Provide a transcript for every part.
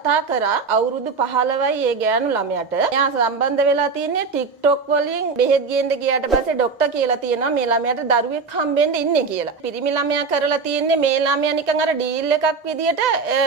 කතා කරා අවුරුදු 15යි ඒ ගෑනු ළමයාට. එයා සම්බන්ධ වෙලා තින්නේ TikTok වලින් බෙහෙත් ගේන්න ගියාට පස්සේ ડોක්ටර් කියලා තියෙනවා මේ ළමයාට දරුවෙක් හම්බෙන්න ඉන්නේ කියලා. පිරිමි ළමයා කරලා තින්නේ මේ ළමයා නිකන් අර ඩීල් එකක් විදියට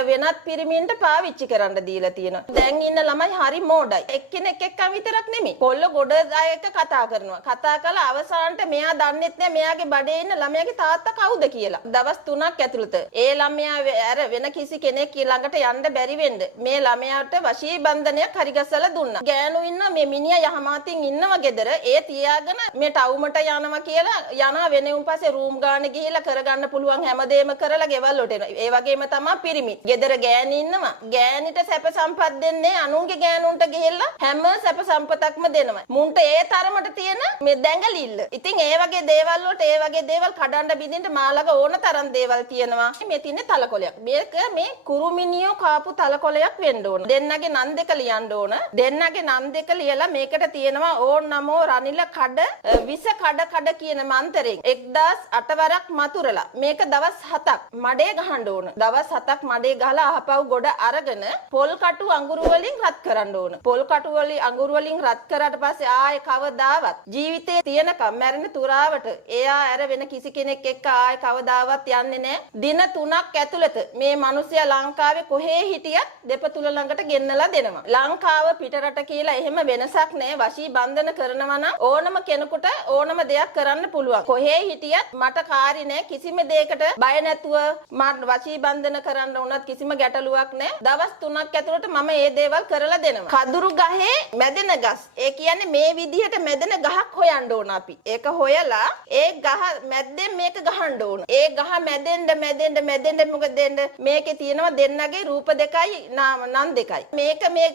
වෙනත් පිරිමින්ට පාවිච්චි කරන්න දීලා තියෙනවා. දැන් ඉන්න ළමයි හරි මෝඩයි. එක්කෙනෙක් එක්කම විතරක් නෙමෙයි. කොල්ල ගොඩ අයක කතා කරනවා. කතා කළා අවසානට මෙයා දන්නෙත් නෑ මෙයාගේ බඩේ ඉන්න ළමයාගේ තාත්තා කවුද කියලා. දවස් 3ක් ඇතුළත ඒ ළමයා අර වෙන කිසි කෙනෙක් ළඟට යන්න බැරි වෙන්න මේ ළමයාට වශී බන්ධනයක් හරි ගසලා දුන්නා. ගෑනු ඉන්න මේ මිනිහා යහමාතින් ඉන්නවා ගෙදර. ඒ තියාගෙන මේ ටවුමට යනවා කියලා යනවා වෙනුම් පස්සේ රූම් ගාන ගිහිලා කරගන්න පුළුවන් හැමදේම කරලා ගෙවල් වලට එනවා. ඒ වගේම තමයි පිරිමි. ගෙදර ගෑණි ඉන්නවා. ගෑණිට සැප සම්පත් දෙන්නේ අනුන්ගේ ගෑනුන්ට ගිහිල්ලා හැම සැප සම්පතක්ම දෙනවා. මුන්ට ඒ තරමට තියෙන මේ දැඟලිල්ල. ඉතින් ඒ වගේ දේවල් වලට ඒ වගේ දේවල් කඩන්න බින්දින්න මාළඟ ඕන තරම් දේවල් තියෙනවා. මේ තියෙන්නේ තලකොලයක්. මේක මේ කුරුමිනියෝ කාපු තලකොලයක් වෙන්න ඕන. දෙන්නගේ නම් දෙක ලියන්න ඕන. දෙන්නගේ නම් දෙක ලියලා මේකට තියෙනවා ඕන් නමෝ රනිල කඩ විස කඩ කියන මන්තරෙන් 1008 වරක් මතුරලා මේක දවස් 7ක් මඩේ ගහන්න ඕන. දවස් 7ක් මඩේ ගහලා අහපව් ගොඩ අරගෙන පොල් කටු අඟුරු වලින් රත් කරන්න ඕන. පොල් කටු වලින් අඟුරු වලින් රත් කරාට පස්සේ ආයේ කවදාවත් ජීවිතේ තියනකම් මැරෙන තුරාවට එයා ඇර වෙන කිසි කෙනෙක් එක්ක ආයේ කවදාවත් යන්නේ නැහැ. දින 3ක් ඇතුළත මේ මිනිස්සයා ලංකාවේ කොහේ හිටියත් දෙපතුල ළඟට ගෙන්නලා දෙනවා. ලංකාව පිටරට කියලා එහෙම වෙනසක් නැහැ. වශී බන්ධන කරනවා නම් ඕනම කෙනෙකුට ඕනම දෙයක් කරන්න පුළුවන්. කොහේ හිටියත් මට කාරි නැහැ. කිසිම දෙයකට බය නැතුව මට වශී බන්ධන කරන්න උනත් කිසිම ගැටලුවක් නැහැ. දවස් 3ක් ඇතුළත මම මේ දේවල් කරලා දෙනවා. කදුරු ගහේ මැදෙන ගස්. ඒ කියන්නේ මේ විදිහට මැදෙන ගහක් හොයන්න ඕන අපි. ඒක හොයලා ඒ ගහ මැද්දෙන් මේක ගහන්න ඕන. ඒ ගහ මැදෙන්න මොකද දෙන්න මේකේ තියෙනවා දෙන්නගේ රූප දෙකයි නම් දෙකයි. මේක මේ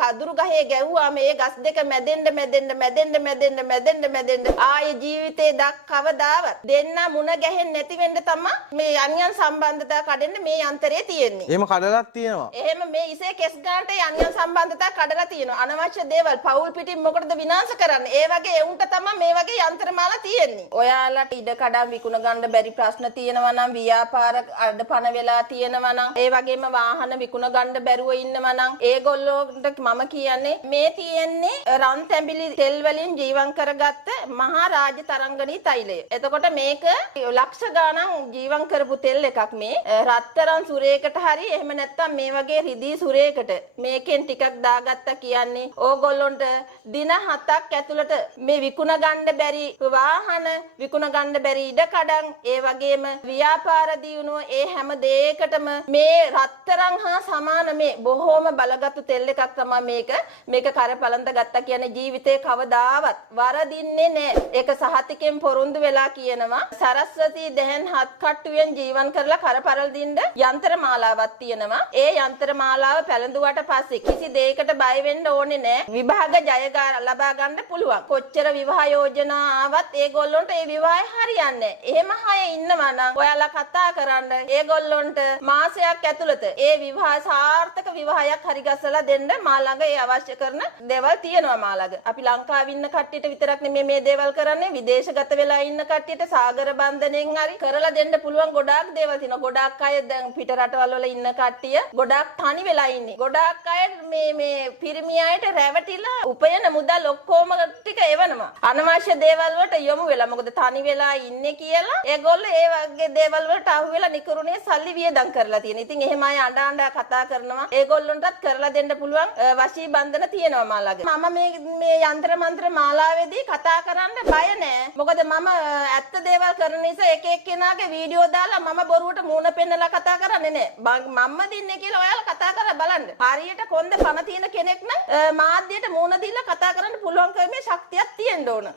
කදුරු ගහේ ගැව්වා මේ ගස් දෙක මැදෙන්න ආයේ ජීවිතේ දක්වදාවත් දෙන්න මුණ ගැහෙන්නේ නැති වෙන්න තමයි මේ අන්‍යයන් සම්බන්ධතා කඩෙන්න මේ යන්ත්‍රය තියෙන්නේ. එහෙම කඩලක් තියෙනවා. එහෙම මේ ඉසේ කෙස් ගන්නට අන්‍යයන් සම්බන්ධතා කඩලා තියෙනවා. අනවශ්‍ය දේවල් පවුල් පිටින් මොකටද විනාශ කරන්නේ? ඒ වගේ උන්ට තමයි මේ වගේ යන්ත්‍රමාලා තියෙන්නේ. ඔයාලට ඉඩ කඩම් විකුණ ගන්න බැරි ප්‍රශ්න තියෙනවා නම් ව්‍යාපාර අඩපණ වෙලා තියෙනවා නම් ඒ වගේම වාහන විකුණ ගන්න බැරුව ඉන්නවා නම් ඒගොල්ලෝන්ට මම කියන්නේ මේ තියෙන්නේ රන් තැඹිලි තෙල් වලින් ජීවම් කරගත්ත මහා රාජ තරංගනී තෛලය. එතකොට මේක ලක්ෂ ගණන් ජීවම් කරපු තෙල් එකක් මේ රත්තරන් සුරේකට හරි එහෙම නැත්නම් මේ වගේ රිදී සුරේකට මේකෙන් ටිකක් දාගත්තා කියන්නේ ඕගොල්ලොන්ට දින 7ක් ඇතුළත මේ විකුණ ගන්න බැරි වාහන විකුණ ගන්න බැරි ඉඩ කඩන් ඒ වගේම ව්‍යාපාර දියුණුව ඒ හැම දෙයකටම මේ රත්තරන් හා සමාන මේ බොහෝම බලගත්තු තෙල් එකක් තමයි මේක කරපලන්ත ගත්තා කියන්නේ ජීවිතේ කවදාවත් වරදින්නේ නැහැ. ඒක සහතිකෙන් පොරොන්දු වෙලා කියනවා සරස්වතී දැහන් හත් කට්ටුවෙන් ජීවන් කරලා කරපරල් දින්න යන්ත්‍ර මාලාවක් තියෙනවා. ඒ යන්ත්‍ර මාලාව පැලඳුවට පස්සේ කිසි දෙයකට බය වෙන්න ඕනේ නැහැ. විභාග ජය ලබා ගන්න පුළුවන්. කොච්චර විවාහ යෝජනා ආවත් ඒගොල්ලොන්ට ඒ විවාහය හරියන්නේ නැහැ. එහෙම අය ඉන්නවා නම් ඔයාලා කතා කරන්න ඒගොල්ලොන්ට මාසයක් ඇතුළත ඒ විවාහ සාර්ථක විවාහයක් හරි ගස්සලා දෙන්න මා ළඟ ඒ අවශ්‍ය කරන දේවල් තියෙනවා මා ළඟ. අපි ලංකාවේ ඉන්න කට්ටියට විතරක් නෙමෙයි මේ දේවල් කරන්නේ විදේශගත වෙලා ඉන්න කට්ටියට සාගර බන්ධනෙන් හරි කරලා දෙන්න පුළුවන් ගොඩාක් දේවල් තියෙනවා. ගොඩාක් අය දැන් පිට රටවල් වල ඉන්න කට්ටිය ගොඩාක් තනි වෙලා ඉන්නේ. ගොඩාක් අය මේ පිරිමි අයට රැවටිලා උපයන මුදල් ඔක්කොම ටික එවනවා. අනවශ්‍ය දේවල් වලට යොමු වෙලා මොකද තනි වෙලා ඉන්නේ කියලා ඒගොල්ලෝ ඒ වගේ දේවල් වලට අහු වෙලා නිකරුණේ සල්ලි වියදම් කරලා තියෙන. ඉතින් එහෙම අය අඬ කතා කරනවා. ඒගොල්ලොන්ටත් කරලා දෙන්න පුළුවන් වශී බන්ධන තියෙනවා මා ළඟ. මම මේ යන්ත්‍ර මන්ත්‍ර මාලාවේදී කතා කරන්න බය නෑ. මොකද මම ඇත්ත දේවල් කරන නිසා එක එක්කෙනාගේ වීඩියෝ දාලා මම බොරුවට මූණ පෙන්නලා කතා කරන්නේ නෑ. මම්ම දින්නේ කියලා ඔයාලා කතා කරලා බලන්න. හරියට කොන්ද පණ තියෙන කෙනෙක් නම් මාධ්‍යයට මූණ දීලා කතා කරන්න පුළුවන් කමේ ශක්තියක් තියෙන්න ඕන.